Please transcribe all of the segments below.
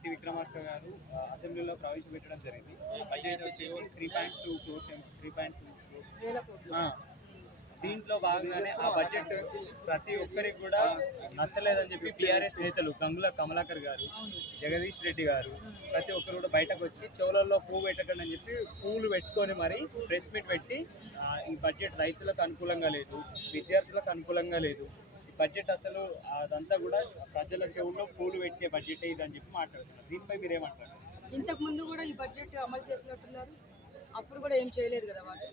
భట్టి విక్రమార్క గారు అసెంబ్లీలో ప్రవేశపెట్టడం జరిగింది. బడ్జెట్ వచ్చి 3.2 crores 3.2 crores. దీంట్లో భాగంగానే ఆ బడ్జెట్ ప్రతి ఒక్కరికి కూడా నచ్చలేదని చెప్పి టీఆర్ఎస్ నేతలు గంగుల కమలాకర్ గారు, జగదీష్ రెడ్డి గారు ప్రతి ఒక్కరు కూడా బయటకు వచ్చి చెవులలో పువ్వు పెట్టకండి అని చెప్పి పువ్వులు పెట్టుకొని మరి ప్రెస్ మీట్ పెట్టి ఈ బడ్జెట్ రైతులకు అనుకూలంగా లేదు, విద్యార్థులకు అనుకూలంగా లేదు, ఈ బడ్జెట్ అసలు అదంతా కూడా ప్రజల చెవుల్లో పూలు పెట్టే బడ్జెట్ ఇది అని చెప్పి మాట్లాడుతున్నారు. దీనిపై మీరేమంటారు? ఇంతకు ముందు కూడా ఈ బడ్జెట్ అమలు చేసినట్టున్నారు. అప్పుడు కూడా ఏం చేయలేదు కదా వాళ్ళు.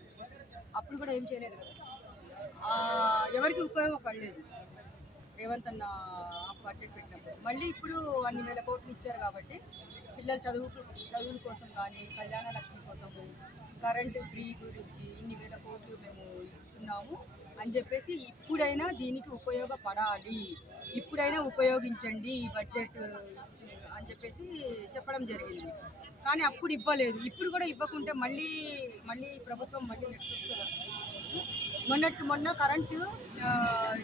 ఎవరికి ఉపయోగపడలేదు రేవంత్ అన్న బడ్జెట్ పెట్టినప్పుడు. మళ్ళీ ఇప్పుడు అన్ని వేల కోట్లు ఇచ్చారు కాబట్టి పిల్లల చదువుల కోసం కానీ, కళ్యాణ లక్ష్మి కోసం, కరెంటు ఫ్రీ గురించి ఇన్ని వేల కోట్లు మేము ఇస్తున్నాము అని చెప్పేసి ఇప్పుడైనా దీనికి ఉపయోగపడాలి, ఇప్పుడైనా ఉపయోగించండి ఈ బడ్జెట్ అని చెప్పేసి చెప్పడం జరిగింది. కానీ అప్పుడు ఇవ్వలేదు. ఇప్పుడు కూడా ఇవ్వకుంటే మళ్ళీ ప్రభుత్వం నెక్స్ట్ వస్తుంది. మొన్నటికి మొన్న కరెంటు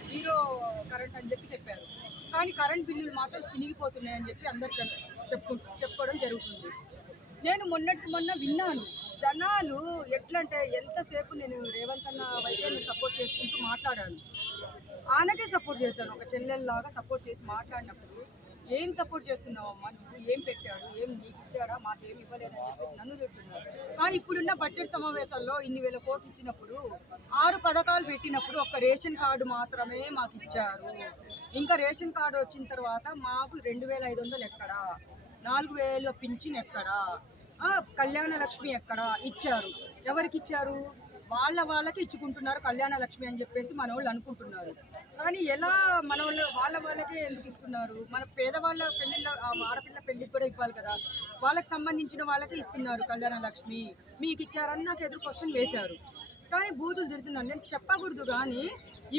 జీరో కరెంట్ అని చెప్పారు. కానీ కరెంట్ బిల్లులు మాత్రం చినిగిపోతున్నాయని చెప్పి అందరు చెప్పుకోవడం జరుగుతుంది. నేను మొన్నటికి మొన్న విన్నాను. జనాలు ఎట్లంటే ఎంతసేపు నేను రేవంత్ అన్న వైపే నేను సపోర్ట్ చేసుకుంటూ మాట్లాడాను. ఆయనకే సపోర్ట్ చేశాను, ఒక చెల్లెల్లాగా సపోర్ట్ చేసి మాట్లాడినప్పుడు ఏం సపోర్ట్ చేస్తున్నావమ్మా, నువ్వు ఏం పెట్టాడు, ఏం నీకు ఇచ్చాడా, మాకేం ఇవ్వలేదని చెప్పేసి నన్ను చెప్తున్నారు. కానీ ఇప్పుడున్న బడ్జెట్ సమావేశాల్లో ఇన్ని వేల కోట్లు ఇచ్చినప్పుడు 6 పథకాలు పెట్టినప్పుడు ఒక్క రేషన్ కార్డు మాత్రమే మాకు ఇచ్చారు. ఇంకా రేషన్ కార్డు వచ్చిన తర్వాత మాకు 2500 ఎక్కడా, 4000 పింఛన్ ఎక్కడా, కళ్యాణ లక్ష్మి ఎక్కడా ఇచ్చారు. ఎవరికి ఇచ్చారు? వాళ్ళకి ఇచ్చుకుంటున్నారు కళ్యాణ లక్ష్మి అని చెప్పేసి మన వాళ్ళు అనుకుంటున్నారు. కానీ ఎలా మన వాళ్ళు వాళ్ళకే ఎందుకు ఇస్తున్నారు? మన పేదవాళ్ళ పెళ్ళిళ్ళ ఆడపిల్ల పెళ్ళికి కూడా ఇవ్వాలి కదా, వాళ్ళకి సంబంధించిన వాళ్ళకే ఇస్తున్నారు కళ్యాణ లక్ష్మి. మీకు ఇచ్చారని నాకు ఎదురు క్వశ్చన్ వేశారు. కానీ బూతులు తిడుతున్నాను. నేను చెప్పకూడదు, కానీ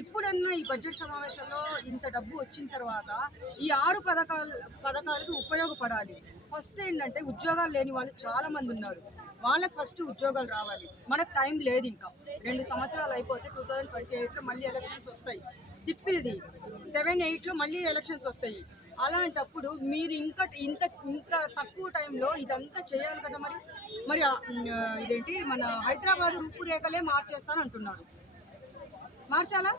ఇప్పుడన్నా ఈ బడ్జెట్ సమావేశంలో ఇంత డబ్బు వచ్చిన తర్వాత ఈ 6 పథకాలకు ఉపయోగపడాలి. ఫస్ట్ ఏంటంటే ఉద్యోగాలు లేని వాళ్ళు చాలామంది ఉన్నారు. వాళ్ళకి ఫస్ట్ ఉద్యోగాలు రావాలి. మనకు టైం లేదు. ఇంకా 2 సంవత్సరాలు అయిపోతే 2028లో మళ్ళీ ఎలక్షన్స్ వస్తాయి. 6 ఇది 7, 8లో మళ్ళీ ఎలక్షన్స్ వస్తాయి. అలాంటప్పుడు మీరు ఇంకా తక్కువ టైంలో ఇదంతా చేయాలి కదా. మరి ఇదేంటి మన హైదరాబాద్ రూపురేఖలే మార్చేస్తానంటున్నారు. మార్చాలా?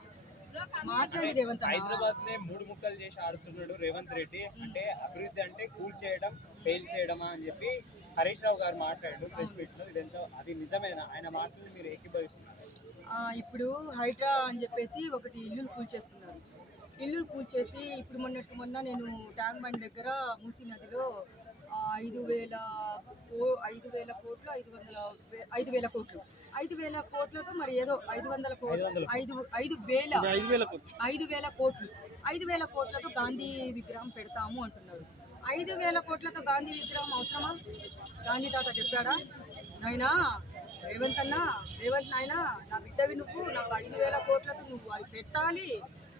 మార్చండి రేవంత్. హైదరాబాద్ నే 3 ముక్కలు చేసి ఆడుతున్నాడు రేవంత్ రెడ్డి. అంటే అభివృద్ధి అంటే కూల్ చేయడం, ఫెయిల్ చేయడమా అని చెప్పి హరీష్ రావు గారు మాట్లాడారు ప్రెస్ మీట్ లో. ఇదంతా అది నిజమేనా? ఆయన మాటలు మీరు ఏకీభవిస్తున్నారు? ఇప్పుడు హైడ్రా అని చెప్పేసి ఒకటి ఇల్లులు కూల్చేస్తున్నారు. ఇల్లులు కూల్చేసి ఇప్పుడు మొన్న నేను ట్యాంక్ బండ్ దగ్గర మూసీ నదిలో 5,000 కోట్లతో మరి ఏదో 500 కోట్లు 5,000 కోట్లతో గాంధీ విగ్రహం పెడతాము అంటున్నారు. 5,000 కోట్లతో గాంధీ విగ్రహం అవసరమా? గాంధీ తాత చెప్పాడా? నాయనా రేవంత్ నాయనా, నా బిడ్డవి నువ్వు, నాకు 5,000 కోట్లతో నువ్వు అది పెట్టాలి,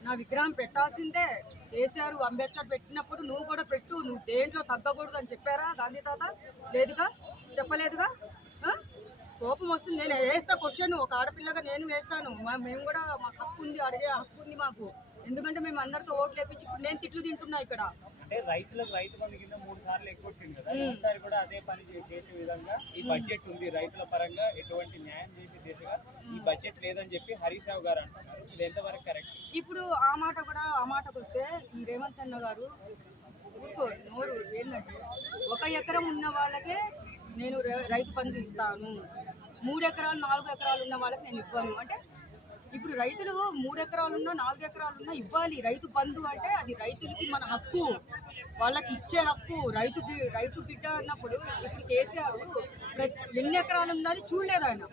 నా విగ్రహం పెట్టాల్సిందే. కేసీఆర్ అంబేద్కర్ పెట్టినప్పుడు నువ్వు కూడా పెట్టు, నువ్వు దేంట్లో తగ్గకూడదు అని చెప్పారా గాంధీ తాత? లేదుగా, చెప్పలేదుగా. కోపం వస్తుంది. నేను వేస్తా క్వశ్చన్, ఒక ఆడపిల్లగా నేను వేస్తాను. మేము కూడా మాకు హక్కు ఉంది, అడిగే హక్కు ఉంది మాకు. ఎందుకంటే మేము అందరితో ఓట్లు వేపించి ఇప్పుడు నేను తిట్లు తింటున్నా ఇక్కడ. అంటే రైతు బంధు కింద 3 సార్లు ఎక్కువ కదా, ఈసారి కూడా అదే పని చేసే విధంగా ఈ బడ్జెట్ ఉంది. రైతుల పరంగా ఎటువంటి న్యాయం చేసే దిశగా ఈ బడ్జెట్ లేదని చెప్పి హరీష్ రావు గారు అంటున్నారు. ఇది ఎంతవరకు కరెక్ట్? ఇప్పుడు ఆ మాటకు వస్తే ఈ రేవంత్ అన్న గారు నోరు ఏంటంటే 1 ఎకరం ఉన్న వాళ్ళకే నేను రైతు బంధు ఇస్తాను, 3 ఎకరాలు 4 ఎకరాలు ఉన్న వాళ్ళకి నేను ఇవ్వను అంటే, ఇప్పుడు రైతులు 3 ఎకరాలున్నా 4 ఎకరాలున్నా ఇవ్వాలి. రైతు బంధు అంటే అది రైతులకి మన హక్కు, వాళ్ళకి ఇచ్చే హక్కు. రైతు బిడ్డ అన్నప్పుడు ఇప్పుడు కేసీఆర్ ఎన్ని ఎకరాలు ఉన్నది చూడలేదు ఆయన,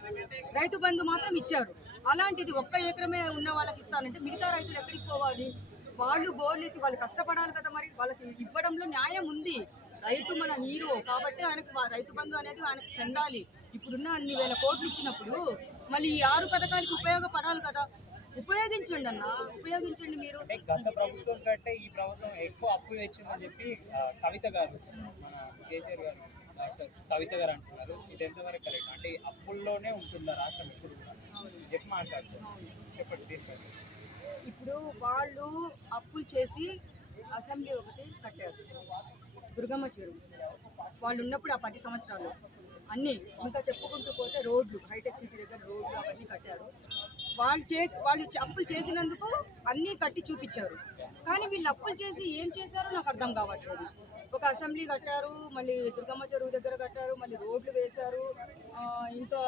రైతు బంధు మాత్రం ఇచ్చారు. అలాంటిది 1 ఎకరమే ఉన్న వాళ్ళకి ఇస్తానంటే మిగతా రైతులు ఎక్కడికి పోవాలి? వాళ్ళు బోర్లేసి వాళ్ళు కష్టపడాలి కదా. మరి వాళ్ళకి ఇవ్వడంలో న్యాయం ఉంది. రైతు మన హీరో కాబట్టి ఆయనకు రైతు బంధు అనేది ఆయనకు చెందాలి. ఇప్పుడున్న అన్ని వేల కోట్లు ఇచ్చినప్పుడు మళ్ళీ ఈ 6 పథకాలకి ఉపయోగపడాలి కదా. ఉపయోగించండి అన్న, ఉపయోగించండి మీరు. గత ప్రభుత్వం కంటే ఈ ప్రభుత్వం ఎక్కువ అప్పు తెచ్చిందని చెప్పి కవిత గారు, మన కేసీఆర్ గారు కవిత గారు అంటున్నారు. ఇది ఎంతవరకు కరెక్ట్? అంటే అప్పుల్లోనే ఉంటుందా రాష్ట్రం ఇప్పుడు కూడా చెప్పి మాట్లాడుతున్నారు? చెప్పండి. ఇప్పుడు వాళ్ళు అప్పులు చేసి అసెంబ్లీ ఒకటి కట్టారు. దుర్గమ్మ చెరువు వాళ్ళు ఉన్నప్పుడు ఆ 10 సంవత్సరాలు అన్నీ ఇంకా చెప్పుకుంటూ పోతే రోడ్లు హైటెక్ సిటీ దగ్గర రోడ్లు అవన్నీ కట్టారు. వాళ్ళు అప్పులు చేసినందుకు అన్నీ కట్టి చూపించారు. కానీ వీళ్ళు అప్పులు చేసి ఏం చేశారో నాకు అర్థం కావట్లేదు. ఒక అసెంబ్లీ కట్టారు, మళ్ళీ దుర్గమ్మ చెరువు దగ్గర కట్టారు, మళ్ళీ రోడ్లు వేశారు, ఇంకా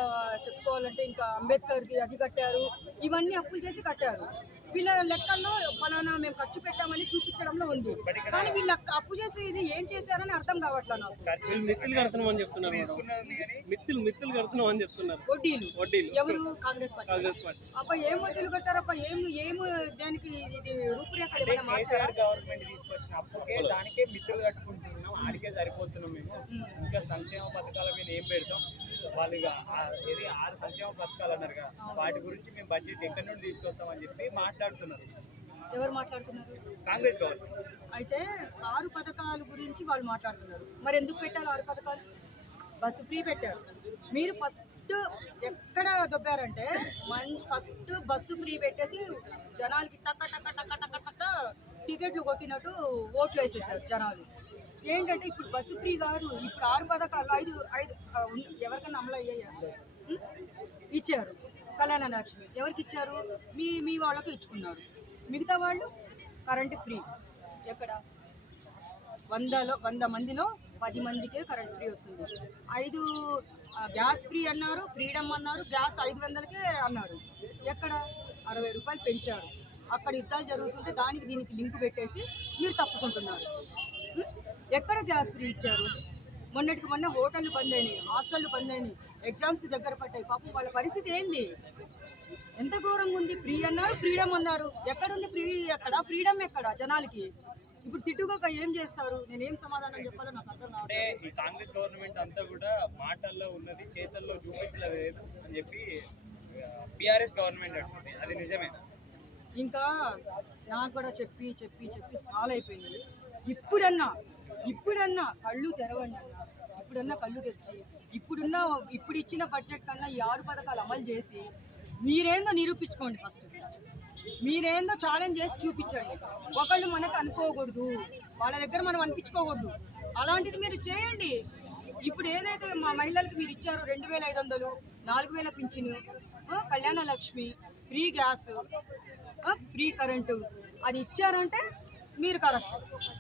చెప్పుకోవాలంటే ఇంకా అంబేద్కర్ది అది కట్టారు. ఇవన్నీ అప్పులు చేసి కట్టారు. వీళ్ళ లెక్కల్లో ఫలానా మేము ఖర్చు పెట్టామని చూపించడంలో ఉంది. కానీ వీళ్ళ అప్పు చేసి ఇది ఏం చేశారని అర్థం కావట్లేదు నాకు. మిత్తులు కడుతున్నామని చెప్తున్నారు మిత్తులు కడుతున్నామని చెప్తున్నారు. వడ్డీలు ఎవరు? కాంగ్రెస్ పార్టీ. అబ్బా ఏం వడ్డీలు కట్టారబ్బా? ఏం దానికి ఇది రూపురేఖలు ఏమైనా మార్చారా? గవర్నమెంట్ తీసుకొచ్చిన అప్పుకే దానికే మిత్రులు కట్టుకుంటున్నాం, ఆడికే సరిపోతున్నాం మేము. ఇంకా సంక్షేమ పథకాల మీద ఏం పెడతాం? వాళ్ళు ఇక ఏది 6 సంక్షేమ పథకాలు అన్నారు కదా, వాటి గురించి మేము బడ్జెట్ ఎక్కడి నుండి తీసుకొస్తామని చెప్పి మాట్లాడుతున్నారు. ఎవరు మాట్లాడుతున్నారు? కాంగ్రెస్ గవర్నమెంట్. అయితే 6 పథకాల గురించి వాళ్ళు మాట్లాడుతున్నారు. మరి ఎందుకు పెట్టాలి 6 పథకాలు? బస్సు ఫ్రీ పెట్టారు. మీరు ఫస్ట్ ఎక్కడ దొబ్బారంటే ఫస్ట్ బస్సు ఫ్రీ పెట్టేసి జనాలకి టక్క టక్క టక్క టక్క టక్క టికెట్లు కొట్టినట్టు ఓట్లు వేసేసారు జనాలు. ఏంటంటే ఇప్పుడు బస్సు ఫ్రీ కాదు, ఇప్పుడు 6 పథకాలు 5 ఎవరికన్నా అమలు అయ్యాయా? ఇచ్చారు. కళ్యాణ లక్ష్మి ఎవరికి ఇచ్చారు? మీ వాళ్ళకి ఇచ్చుకున్నారు. మిగతా వాళ్ళు కరెంటు ఫ్రీ. ఎక్కడ? 100 మందిలో 10 మందికే కరెంట్ ఫ్రీ వస్తుంది. 5 గ్యాస్ ఫ్రీ అన్నారు, ఫ్రీడమ్ అన్నారు, గ్యాస్ 500కే అన్నారు. ఎక్కడ? 60 రూపాయలు పెంచారు. అక్కడ యుద్ధాలు జరుగుతుంటే దానికి దీనికి లింక్ పెట్టేసి మీరు తప్పుకుంటున్నారు. ఎక్కడ గ్యాస్ ఫ్రీ ఇచ్చారు? మొన్నటికి మొన్న హోటళ్ళు బంద్ అయినాయి, హాస్టళ్ళు బంద్ అయినాయి, ఎగ్జామ్స్ దగ్గర పడ్డాయి. పాపం వాళ్ళ పరిస్థితి ఏంది? ఎంత ఘోరంగా ఉంది. ఫ్రీ అన్నారు, ఫ్రీడమ్ అన్నారు. ఎక్కడుంది ఫ్రీ? ఎక్కడ ఫ్రీడమ్? ఎక్కడ జనాలకి? ఇప్పుడు తిట్టుకోక ఏం చేస్తారు? నేనేం సమాధానం చెప్పాలో నాకు అర్థం కావట్లేదు. అంటే ఈ కాంగ్రెస్ గవర్నమెంట్ అంతా కూడా మాటల్లో ఉన్నది, చేతల్లో చూపించలేదు అని చెప్పి బీఆర్ఎస్ గవర్నమెంట్ అంటుంది. అది నిజమే. ఇంకా నాకు కూడా చెప్పి చాలా అయిపోయింది. ఇప్పుడన్నా కళ్ళు తెరవండి అన్న. ఇప్పుడన్నా కళ్ళు తెరిచి ఇప్పుడు ఇచ్చిన బడ్జెట్ కన్నా ఈ 6 పథకాలు అమలు చేసి మీరేందో నిరూపించుకోండి. ఫస్ట్ మీరేందో ఛాలెంజ్ చేసి చూపించండి. ఒకళ్ళు మనకు అనుకోకూడదు, వాళ్ళ దగ్గర మనం అనిపించుకోకూడదు. అలాంటిది మీరు చేయండి. ఇప్పుడు ఏదైతే మా మహిళలకు మీరు ఇచ్చారో 2500, 4000 పింఛను, Kalyana Lakshmi, free gas, free current, అది ఇచ్చారంటే మీరు కరెక్ట్,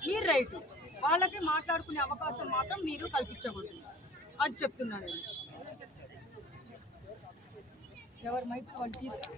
మీరు రైట్. వాళ్ళకి మాట్లాడుకునే అవకాశం మాత్రం మీరు కల్పించకూడదు. అది చెప్తున్నాను నేను. ఎవరి మైక్ వాళ్ళు తీసుకు